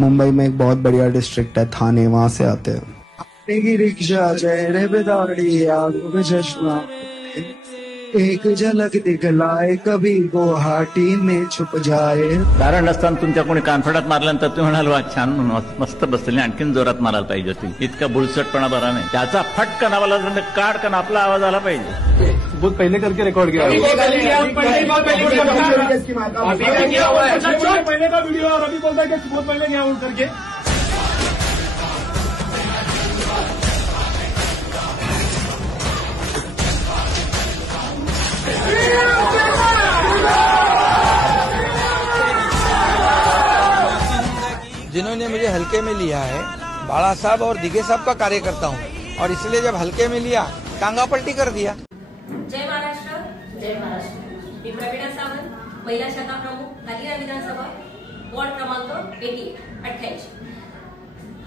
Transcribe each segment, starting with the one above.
मुंबई में एक बहुत बढ़िया डिस्ट्रिक्ट है थाने, वहाँ से आते हैं। की रिक्शा चेहरे पे दाढ़ी आंखों पे चश्मा, एक झलक दिखलाए कभी गुवाहाटी में छुप जाए। कारण नसताना तुमच्या कोणी कानफडात मारल्यानंतर तुम्ही म्हणाल वा छान मस्त बसले, आणखीन जोरात मारायला पाहिजे होती, इतका बुलसटपणा बरा नाही। त्याचा फटकन आवाज काढकन आपला आवाज आला पाहिजे। बहुत पहले करके रिकॉर्ड किया पहले का वीडियो और अभी बोलता है कि बहुत पहले किया करके। जिन्होंने मुझे हल्के में लिया है, बाला साहब और दिगे साहब का कार्यकर्ता हूँ, और इसलिए जब हल्के में लिया टांगा पलटी कर दिया। जय महाराष्ट्र, जय महाराष्ट्र। मी प्रवीणा सावंत, महिला शाखा प्रमुख, कालिया विधानसभा, वॉर्ड क्रमांक 88.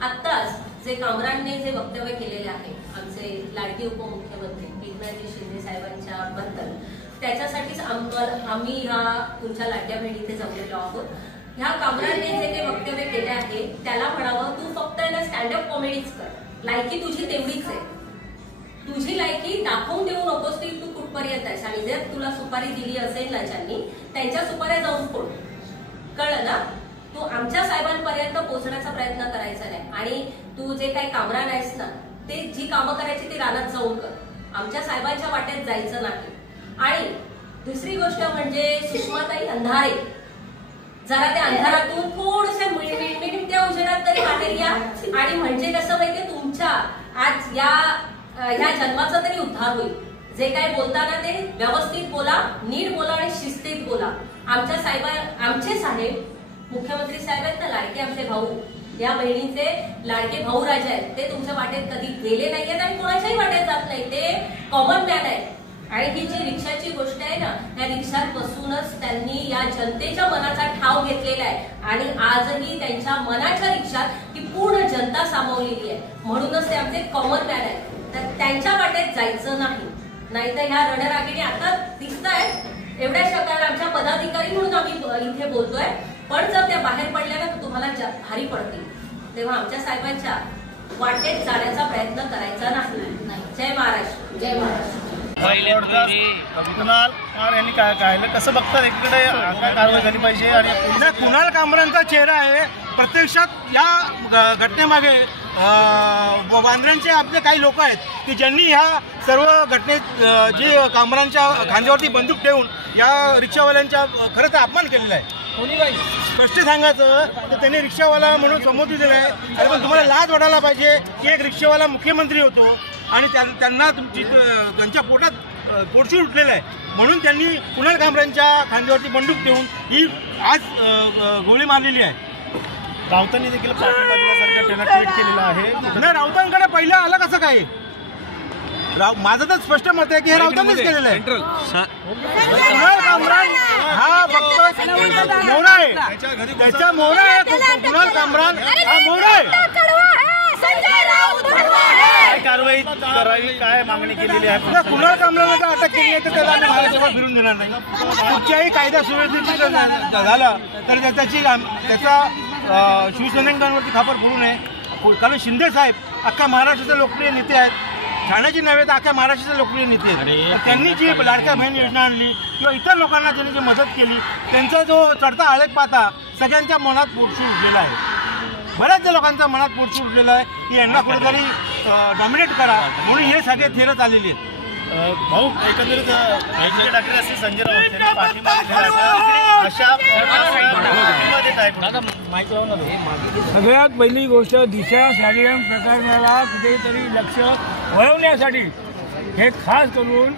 आत्ताच जे कामरांनी जे वक्तव्य केलेले आहे आमचे लाडके उपमुख्यमंत्री एकनाथजी शिंदे साहेबांच्या बद्दल, त्याच्यासाठीच आम्ही ह्या तुमच्या लाडक्या बहिणी इथे जमलेलो आहोत। ह्या कामरांनी जे काही वक्तव्य केले आहे त्याला म्हणावं, तू फक्त स्टँडअप कॉमेडीच कर, लायकी तुझी तेवढीच आहे, तुझी लायकी दाखवून देऊ नकोस ती तू कुठपर्यंत आहेस, आणि जर तुला सुपारी दिली असेल ना ज्यांनी, त्यांच्या सुपाऱ्या जाऊन फोड, कळलं ना? तू आमच्या साहेबांपर्यंत पोहोचण्याचा प्रयत्न करायचा नाही, आणि तू जे काही कामरान आहेस ना, ते जी कामं करायची ती रानात जाऊन कर, आमच्या साहेबांच्या वाटेत जायचं नाही। आणि दुसरी गोष्ट म्हणजे सुषमाताई अंधारे, जरा त्या अंधारातून थोडसे मिनिटच्या उजेडात तरी बाहेर या, आणि म्हणजे कसं माहितीये, तुमच्या आज ह्या जन्माचा तरी उद्धार होईल। जे काय बोलताना ते व्यवस्थित बोला, नीट बोला आणि शिस्तीत बोला। आमचे साहेब मुख्यमंत्री साहेब आहेत ना, लाडके आमचे भाऊ, या बहिणीचे लाडके भाऊ राजा आहेत, ते तुमच्या वाटेत कधी गेले नाहीयेत आणि कोणाच्याही वाटेत जात नाही, ते कॉमन मॅन आहेत। आणि ही जी रिक्षाची गोष्ट आहे ना, त्या रिक्षात बसूनच त्यांनी या जनतेच्या मनाचा ठाव घेतलेला आहे, आणि आजही त्यांच्या मनाच्या रिक्षात ही पूर्ण जनता सामावलेली आहे, म्हणूनच ते आमचे कॉमन मॅन आहेत। तर त्यांच्या वाटेत जायचं नाही, नाहीतर ह्या रणरागिणी आता दिसतायत एवढ्या शब्दात आमच्या पदाधिकारी म्हणून आम्ही इथे बोलतोय, पण जर त्या बाहेर पडल्या ना तर तुम्हाला भारी पडतील, तेव्हा आमच्या साहेबांच्या वाटेत जाण्याचा प्रयत्न करायचा नाही। जय महाराष्ट्र, जय महाराष्ट्र। कुणाल यांनी काय कसं बघतात, एकीकडे काय कारवाई झाली पाहिजे, आणि कुणाल कामरांचा चेहरा आहे प्रत्यक्षात या घटनेमागे वांद्र्यांचे आपले काही लोक आहेत की ज्यांनी ह्या सर्व घटनेत जे कामरांच्या खांद्यावरती बंदूक ठेवून या रिक्षावाल्यांचा खरं तर अपमान केलेला आहे। स्पष्ट सांगायचं तर त्यांनी रिक्षावाला म्हणून संबोधित दिलं आहे, अरे पण तुम्हाला लाज वाटायला पाहिजे की एक रिक्षावाला मुख्यमंत्री होतो आणि त्यांना त्यांच्या पोटात पोटशूळ उठलेलं आहे, म्हणून त्यांनी कुणाल कामरांच्या खांद्यावरती बंदूक ठेवून ही आज गोळी मारलेली आहे। राऊतांनी देखील ट्विट केलेलं आहे, नाही राऊतांकडे पहिलं आलं कसं काय? माझं तर स्पष्ट मत आहे की हे राऊतांनीच केलेलं आहे। कुणाल कामरान हा फक्त मोहरा आहे, त्याच्या मोहरा आहे, कुणाल कामरान हा मोहरा आहे। काय कारवाई करावी, काय मागणी केलेली आहे? कुणाल कामराला जर अटक केली आहे तर त्याला आम्ही महाराष्ट्रात फिरून देणार नाही। कुठच्याही कायदा सुव्यवस्थेची झालं तर त्याचा शिवसैनिकांवरती खापर फोडू नये, कारण शिंदे साहेब अख्ख्या महाराष्ट्राचे लोकप्रिय नेते आहेत, ठाण्याची नव्हे तर अख्ख्या महाराष्ट्राचे लोकप्रिय नेते आहेत। त्यांनी जी लाडक्या बहीण योजना आणली किंवा इतर लोकांना त्यांनी जी मदत केली, त्यांचा जो चढता आळेत पाहता सगळ्यांच्या मनात पोटशूळ उठलेला आहे, बऱ्याचशा लोकांच्या मनात पोटशूळ उठलेलं आहे की यांना कुठेतरी डॉमिनेट करा, म्हणून हे सगळे थेरत आलेले आहेत। भाऊ एकंदरीत डॉक्टर असे संजय राऊत यांनी पाठिंबा सगळ्यात पहिली गोष्ट, दिशा शालीन प्रकरणाला कुठेतरी लक्ष वळवण्यासाठी हे खास करून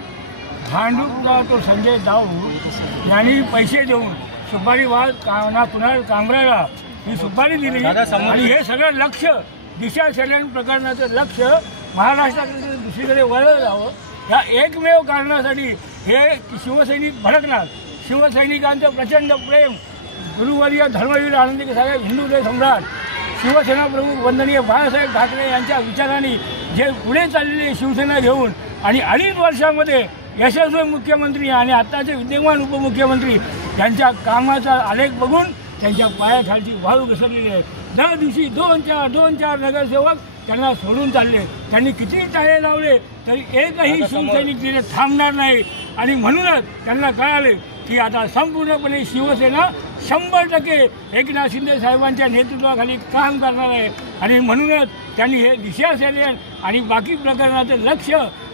भांडूपचा तो संजय राऊत यांनी पैसे देऊन सुपारी कुणाल कामराला ही सुपारी दिली, आणि हे सगळं लक्ष दिशा शालीन प्रकरणाचं लक्ष महाराष्ट्राकडे दुसरीकडे वळलं जावं, या एकमेव कारणासाठी हे शिवसैनिक भडकणार। शिवसैनिकांचं प्रचंड प्रेम, गुरुवर्य धर्मवीर आनंदी साहेब, हिंदू सम्राट, शिवसेना प्रमुख वंदनीय बाळासाहेब ठाकरे यांच्या विचारांनी जे पुढे चाललेली शिवसेना घेऊन आणि 2.5 वर्षामध्ये यशस्वी मुख्यमंत्री आणि आत्ताचे विद्यमान उपमुख्यमंत्री यांच्या कामाचा आलेख बघून त्यांच्या पायाखालची वाळू घसरलेली आहे. दर दिवशी दोन चार नगरसेवक त्यांना सोडून चालले. त्यांनी कितीही टाळे लावले तरी एकही शिवसैनिक तिथे थांबणार नाही. आणि म्हणूनच त्यांना कळाले की आता संपूर्णपणे शिवसेना 100% एकनाथ शिंदे साहेबांच्या नेतृत्वाखाली काम करणार आहे. आणि म्हणूनच त्यांनी हे दिशा सेनेन आणि बाकी प्रकरणाचं लक्ष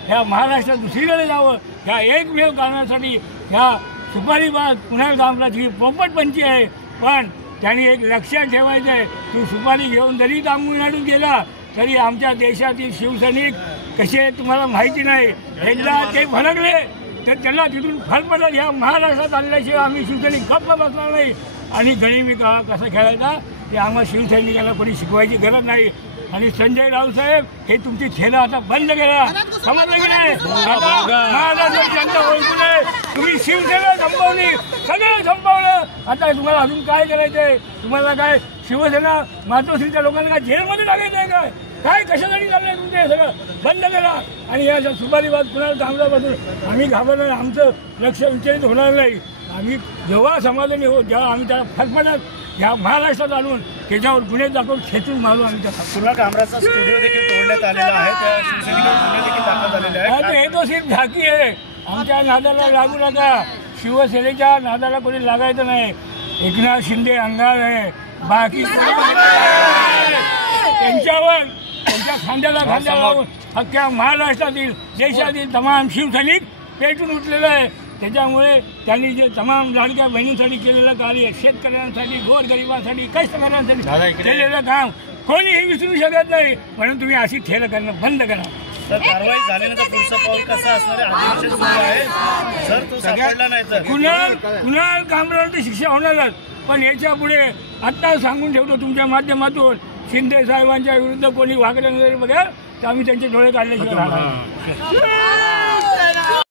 ह्या महाराष्ट्रात दुसरीकडे जावं ह्या एकमेव कारणासाठी ह्या सुपारीबाज कुणाल कामराची पोपटपंची आहे. पण त्यांनी एक लक्षात ठेवायचं आहे, तू सुपारी घेऊन जरी तामिळनाडूत गेला तरी आमच्या देशातील शिवसैनिक कसे तुम्हाला माहिती नाही. एकदा ते भडकले तर त्याला तिथून फरफटत ह्या महाराष्ट्रात आणल्याशिवाय आम्ही शिवसैनिक गप्प बसणार नाही. आणि गणिमी काळा कसा खेळायचा ते आम्हाला शिवसैनिकांना कोणी शिकवायची गरज नाही. आणि संजय राऊत साहेब हे तुमची खेळं आता बंद करा, समजलं की नाही. आता महाराष्ट्राची जनता ओळखून आहे, तुम्ही शिवसेना संपवली, सगळं संपवलं. आता तुम्हाला अजून काय करायचं आहे? तुम्हाला काय शिवसेना मातोश्रीच्या लोकांना काय जेलमध्ये टाकायचं आहे काय? काय कशासाठी चाललंय तुमचं हे सगळं बंद करा. आणि या सुपारीबाद कुणाल कामरापासून आम्ही घाबरणार, आमचं लक्ष विचलित होणार नाही. आम्ही जेव्हा समाधानी होऊ जेव्हा आम्ही त्याला फरफटत ह्या महाराष्ट्रात आणून त्याच्यावर गुन्हे दाखवून खेचून मारू आम्ही त्या. कुणाल कामराचा स्टुडिओ देखील तोडण्यात आलेला आहे, त्या शिवसैनिकांवर गुन्हे देखील दाखल झालेले आहेत. हे तो सिर्फ झाकी आहे. आमच्या नादाला लागू नका, शिवसेनेच्या नादाला कोणी लागायचं नाही. एकनाथ शिंदे अंगार आहे, बाकी त्यांच्यावर त्यांच्या खांद्याला खांद्या लावून अख्ख्या महाराष्ट्रातील देशातील तमाम शिवसैनिक पेटून उठलेलं आहे. त्याच्यामुळे त्यांनी जे तमाम लाडक्या बहिणींसाठी केलेलं कार्य, शेतकऱ्यांसाठी, गोरगरिबांसाठी, कष्टकऱ्यांसाठी केलेलं काम कोणीही विसरू शकत नाही. म्हणून तुम्ही अशी ठेलं करणं बंद करा. तर कारवाई झाल्यानंतर पुढचं पाऊल कसं असणार आहे? अधिवेशन सुरू आहे, जर तो सापडला नाही तर कुणाल कामरावर शिक्षा होणारच. पण याच्या पुढे आत्ता सांगून ठेवतो तुमच्या माध्यमातून, शिंदे साहेबांच्या विरुद्ध कोणी वागलं नजर बघेल तर आम्ही त्यांचे डोळे काढल्याशिवाय राहणार.